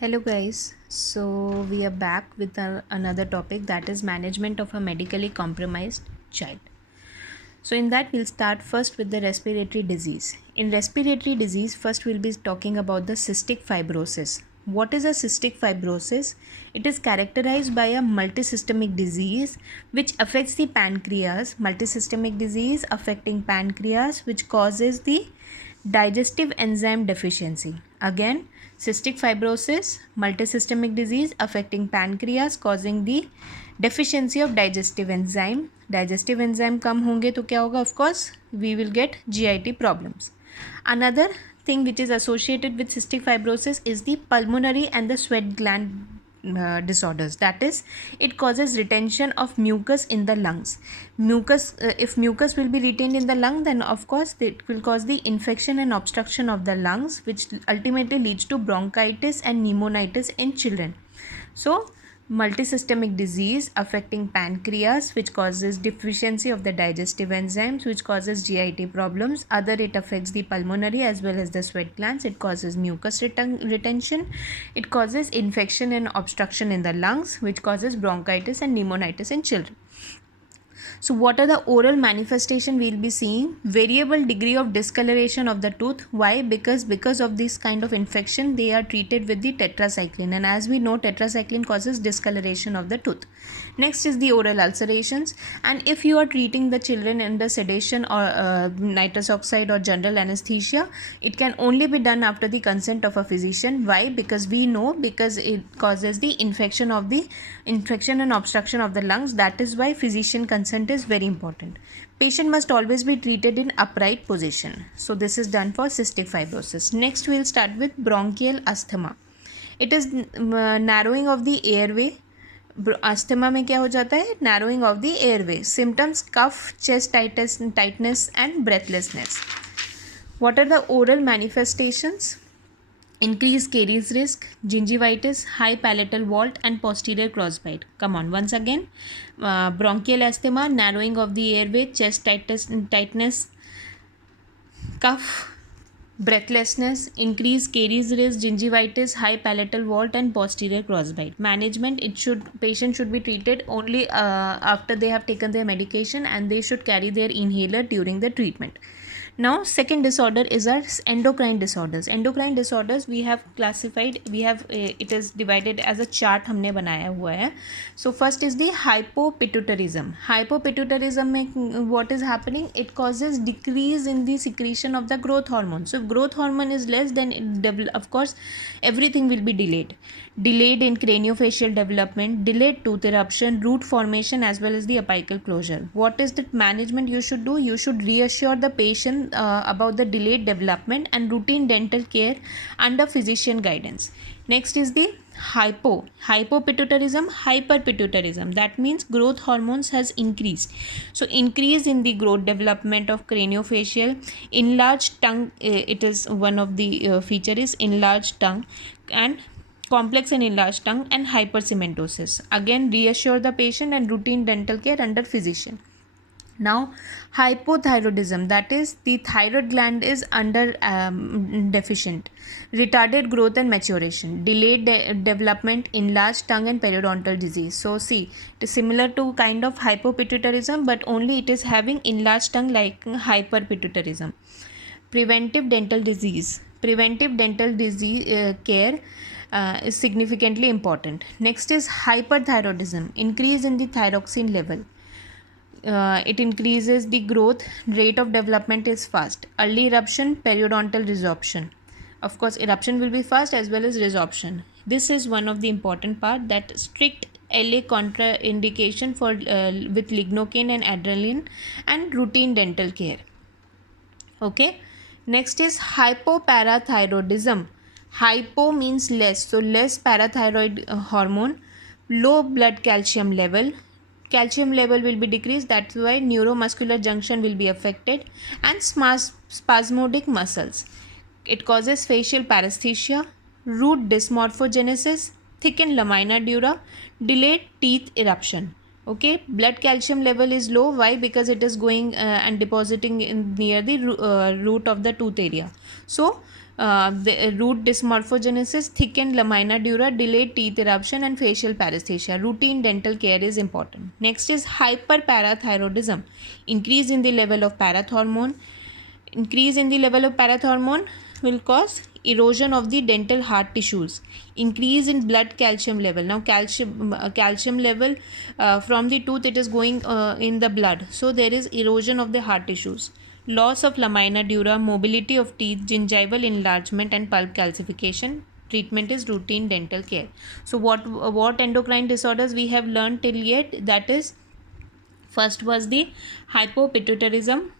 Hello guys, so we are back with another topic, that is management of a medically compromised child. So in that we'll start first with the respiratory disease. In respiratory disease, first we'll be talking about the cystic fibrosis. What is a cystic fibrosis? It is characterized by a multisystemic disease which affects the pancreas, multisystemic disease affecting pancreas which causes the digestive enzyme deficiency. Again, cystic fibrosis, multisystemic disease affecting pancreas causing the deficiency of digestive enzyme. Digestive enzyme कम होंगे तो क्या होगा? Of course, we will get GIT problems. Another thing which is associated with cystic fibrosis is the pulmonary and the sweat gland disorders. That is, it causes retention of mucus in the lungs. If mucus will be retained in the lung, then of course it will cause the infection and obstruction of the lungs, which ultimately leads to bronchitis and pneumonitis in children. So multisystemic disease affecting pancreas which causes deficiency of the digestive enzymes, which causes GIT problems. Other, it affects the pulmonary as well as the sweat glands. It causes mucus retention. It causes infection and obstruction in the lungs, which causes bronchitis and pneumonitis in children. So what are the oral manifestation we'll be seeing? Variable degree of discoloration of the tooth. Why? Because of this kind of infection, they are treated with the tetracycline, and as we know, tetracycline causes discoloration of the tooth. Next is the oral ulcerations, and if you are treating the children under sedation or nitrous oxide or general anesthesia, it can only be done after the consent of a physician. Why? Because we know, because it causes the infection and obstruction of the lungs. That is why physician consent is very important. Patient must always be treated in upright position. So this is done for cystic fibrosis. Next we will start with bronchial asthma. It is narrowing of the airway. Asthma में क्या हो जाता है? Narrowing of the airway. Symptoms: cough, chest tightness and breathlessness. What are the oral manifestations? Increased caries risk, gingivitis, high palatal vault and posterior crossbite. Come on, once again, bronchial asthma, narrowing of the airway, chest tightness, cough, breathlessness, increased caries risk, gingivitis, high palatal vault and posterior crossbite. Management: patient should be treated only after they have taken their medication, and they should carry their inhaler during the treatment. Now second disorder is our endocrine disorders. Endocrine disorders we have classified, it is divided as a chart हमने बनाया हुआ है. So first is the hypopituitarism. Hypopituitarism में what is happening? It causes decrease in the secretion of the growth hormone. So if growth hormone is less, then of course everything will be delayed. Delayed in craniofacial development, delayed tooth eruption, root formation as well as the apical closure. What is the management you should do? You should reassure the patient about the delayed development and routine dental care under physician guidance. Next is the hypopituitarism, hyperpituitarism. That means growth hormones has increased. So increase in the growth development of craniofacial, enlarged tongue. It is one of the feature is enlarged tongue and complex and enlarged tongue, and hypercementosis. Again, reassure the patient and routine dental care under physician. Now hypothyroidism, that is the thyroid gland is under deficient, retarded growth and maturation, delayed development, enlarged tongue and periodontal disease. So see, it is similar to kind of hypopituitarism, but only it is having enlarged tongue like hyperpituitarism. Preventive dental disease care is significantly important. Next is hyperthyroidism, increase in the thyroxine level. It increases the growth, rate of development is fast. Early eruption, periodontal resorption. Of course, eruption will be fast as well as resorption. This is one of the important part, that strict LA contraindication for with lignocaine and adrenaline and routine dental care. Okay. Next is hypoparathyroidism. Hypo means less, so less parathyroid hormone, low blood calcium level. Calcium level will be decreased, that's why neuromuscular junction will be affected, and spasmodic muscles. It causes facial paresthesia, root dysmorphogenesis, thickened lamina dura, delayed teeth eruption. Okay, blood calcium level is low. Why? Because it is going and depositing near the root of the tooth area. So the root dysmorphogenesis, thickened lamina dura, delayed teeth eruption, and facial paresthesia. Routine dental care is important. Next is hyperparathyroidism, increase in the level of parathormone. Increase in the level of parathormone will cause erosion of the dental hard tissues. Increase in blood calcium level. Now calcium level from the tooth, it is going in the blood, so there is erosion of the hard tissues. Loss of lamina dura, mobility of teeth, gingival enlargement, and pulp calcification. Treatment is routine dental care. So what endocrine disorders we have learned till yet? That is, first was the hypopituitarism,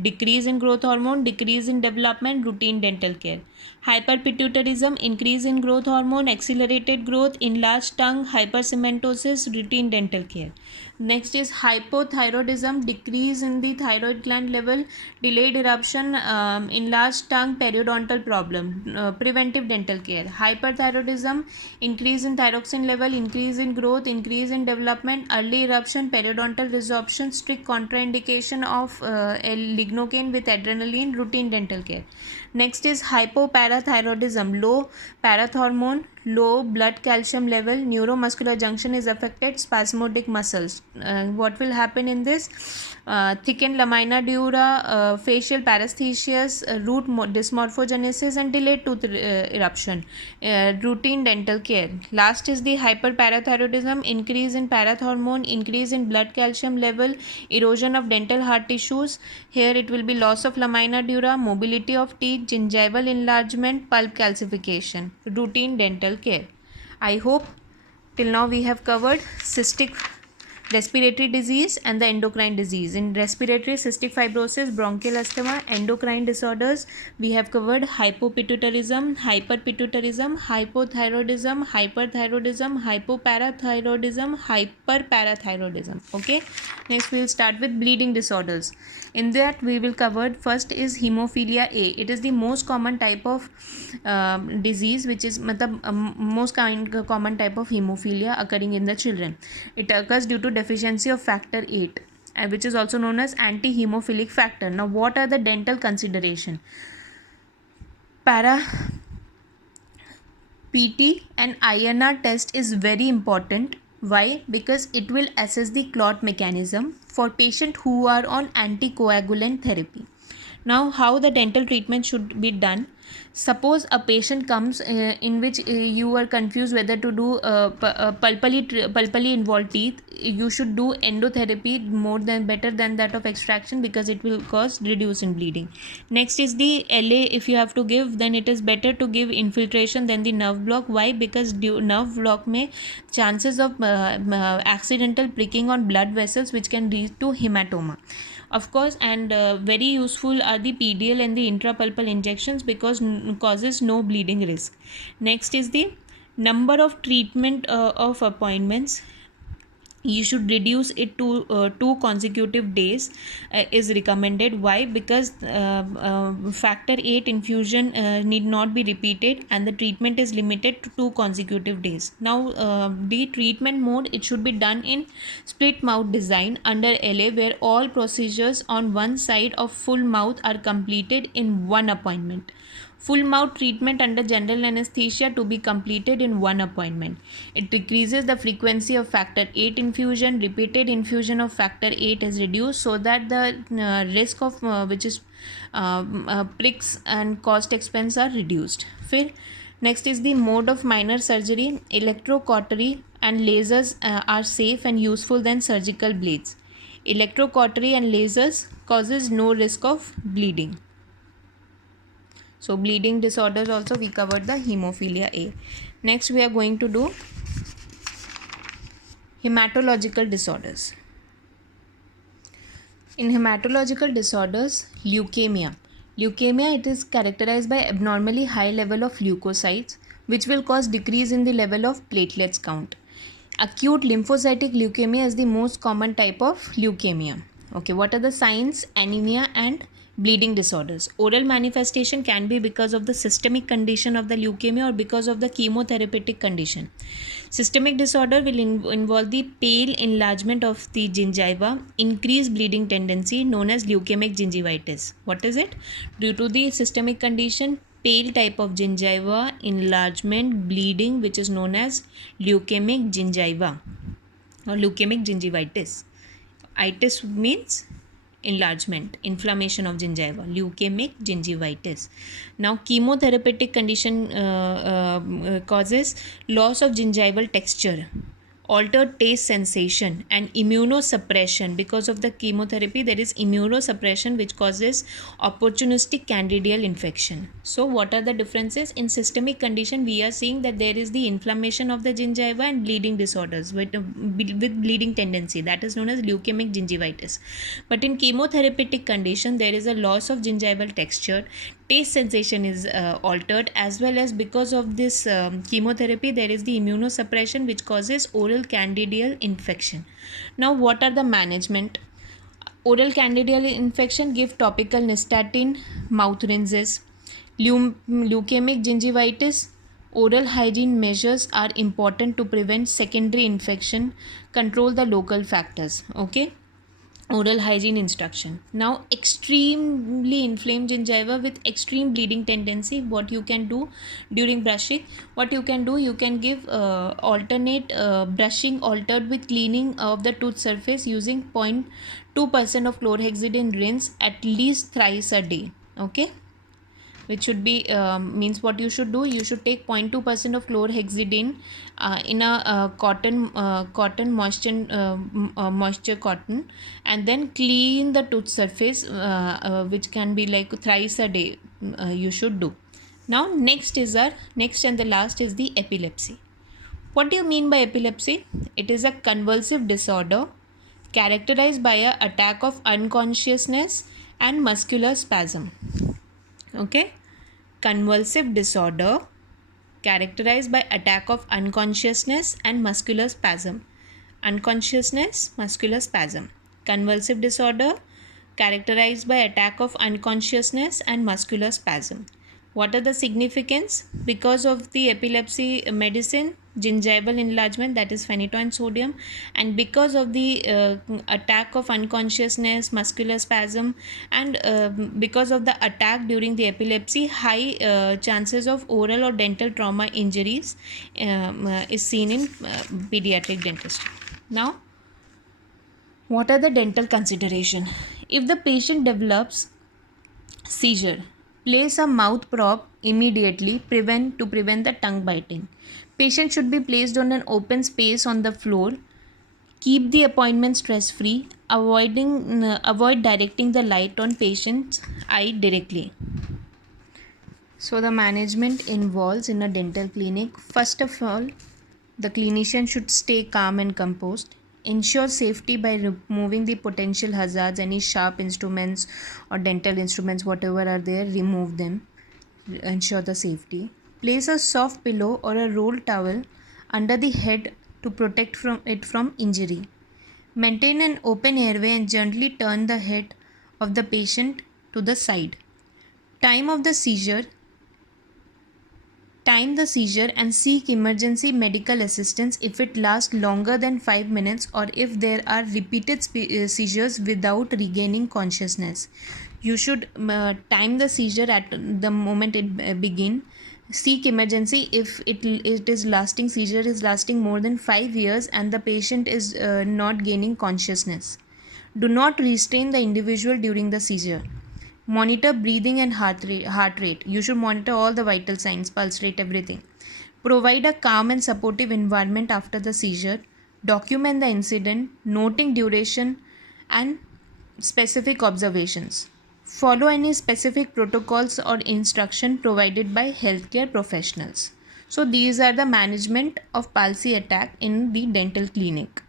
decrease in growth hormone, decrease in development, routine dental care. Hyperpituitarism, increase in growth hormone, accelerated growth, enlarged tongue, hypercementosis, routine dental care. Next is hypothyroidism, decrease in the thyroid gland level, delayed eruption, enlarged tongue, periodontal problem, preventive dental care. Hyperthyroidism, increase in thyroxine level, increase in growth, increase in development, early eruption, periodontal resorption, strict contraindication of lignocaine with adrenaline, routine dental care. Next is hypoparathyroidism, low parathormone, low blood calcium level, neuromuscular junction is affected, spasmodic muscles. What will happen in this? Thickened lamina dura, facial paresthesias, root dysmorphogenesis, and delayed tooth eruption. Routine dental care. Last is the hyperparathyroidism, increase in parathormone, increase in blood calcium level, erosion of dental hard tissues. Here it will be loss of lamina dura, mobility of teeth, gingival enlargement, pulp calcification. Routine dental care. I hope till now we have covered cystic respiratory disease and the endocrine disease. In respiratory, cystic fibrosis, bronchial asthma, endocrine disorders, we have covered hypopituitarism, hyperpituitarism, hypothyroidism, hyperthyroidism, hypoparathyroidism, hyperparathyroidism. Okay, next we will start with bleeding disorders. In that we will cover, first is hemophilia A. It is the most common type of disease, which is most common type of hemophilia occurring in the children. It occurs due to deficiency of factor 8, which is also known as anti-hemophilic factor. Now what are the dental consideration? PT and INR test is very important. Why? Because it will assess the clot mechanism for patients who are on anticoagulant therapy. Now how the dental treatment should be done? Suppose a patient comes in which you are confused whether to do pulpally involved teeth, you should do endotherapy better than that of extraction, because it will cause reduce in bleeding. Next is the LA. If you have to give, then it is better to give infiltration than the nerve block. Why? Because nerve block may chances of accidental pricking on blood vessels, which can lead to hematoma. Of course, and very useful are the PDL and the intrapulpal injections, because causes no bleeding risk. Next is the number of treatment of appointments. You should reduce it to 2 consecutive days is recommended. Why? Because factor 8 infusion need not be repeated, and the treatment is limited to 2 consecutive days. Now the treatment mode, it should be done in split mouth design under LA, where all procedures on one side of full mouth are completed in one appointment. Full mouth treatment under general anesthesia to be completed in one appointment. It decreases the frequency of factor 8 infusion. Repeated infusion of factor 8 is reduced, so that the risk of pricks and cost expense are reduced. Next is the mode of minor surgery. Electrocautery and lasers are safe and useful than surgical blades. Electrocautery and lasers causes no risk of bleeding. So bleeding disorders also we covered the hemophilia A. Next we are going to do hematological disorders. In hematological disorders, leukemia. Leukemia, it is characterized by abnormally high level of leukocytes, which will cause decrease in the level of platelets count. Acute lymphocytic leukemia is the most common type of leukemia. Okay, what are the signs? Anemia and bleeding disorders. Oral manifestation can be because of the systemic condition of the leukemia or because of the chemotherapeutic condition. Systemic disorder will involve the pale enlargement of the gingiva, increased bleeding tendency known as leukemic gingivitis. What is it? Due to the systemic condition, pale type of gingiva, enlargement, bleeding, which is known as leukemic gingiva or leukemic gingivitis. Itis means enlargement, inflammation of gingiva, leukemic gingivitis. Now, chemotherapeutic condition causes loss of gingival texture, altered taste sensation, and immunosuppression. Because of the chemotherapy, there is immunosuppression which causes opportunistic candidal infection. So what are the differences? In systemic condition, we are seeing that there is the inflammation of the gingiva and bleeding disorders with bleeding tendency, that is known as leukemic gingivitis. But in chemotherapeutic condition, there is a loss of gingival texture, taste sensation is altered, as well as because of this chemotherapy, there is the immunosuppression which causes oral candidal infection. Now, what are the management? Oral candidal infection, give topical nystatin, mouth rinses. Leukemic gingivitis, oral hygiene measures are important to prevent secondary infection, control the local factors. Okay, oral hygiene instruction. Now, extremely inflamed gingiva with extreme bleeding tendency, what you can do during brushing? What you can do, you can give alternate brushing altered with cleaning of the tooth surface using 0.2% of chlorhexidine rinse at least thrice a day. Okay, which should be means what you should do, you should take 0.2% of chlorhexidine in a cotton moisture cotton, and then clean the tooth surface, which can be like thrice a day you should do. Now, next and the last is the epilepsy. What do you mean by epilepsy? It is a convulsive disorder characterized by an attack of unconsciousness and muscular spasm. Okay, convulsive disorder characterized by attack of unconsciousness and muscular spasm. Unconsciousness, muscular spasm. Convulsive disorder characterized by attack of unconsciousness and muscular spasm. What are the significance? Because of the epilepsy medicine, gingival enlargement, that is phenytoin sodium, and because of the attack of unconsciousness, muscular spasm, and because of the attack during the epilepsy, high chances of oral or dental trauma injuries is seen in pediatric dentistry. Now, what are the dental consideration? If the patient develops seizure, place a mouth prop immediately to prevent the tongue biting. Patient should be placed on an open space on the floor. Keep the appointment stress free. Avoid directing the light on patient's eye directly. So the management involves in a dental clinic. First of all, the clinician should stay calm and composed. Ensure safety by removing the potential hazards, any sharp instruments or dental instruments, whatever are there, remove them. Ensure the safety. Place a soft pillow or a roll towel under the head to protect it from injury. Maintain an open airway and gently turn the head of the patient to the side. Time the seizure and seek emergency medical assistance if it lasts longer than 5 minutes or if there are repeated seizures without regaining consciousness. You should time the seizure at the moment it begin. Seek emergency if it is lasting, seizure is lasting more than 5 years and the patient is not gaining consciousness. Do not restrain the individual during the seizure. Monitor breathing and heart rate. You should monitor all the vital signs, pulse rate, everything. Provide a calm and supportive environment after the seizure. Document the incident, noting duration and specific observations. Follow any specific protocols or instruction provided by healthcare professionals. So these are the management of palsy attack in the dental clinic.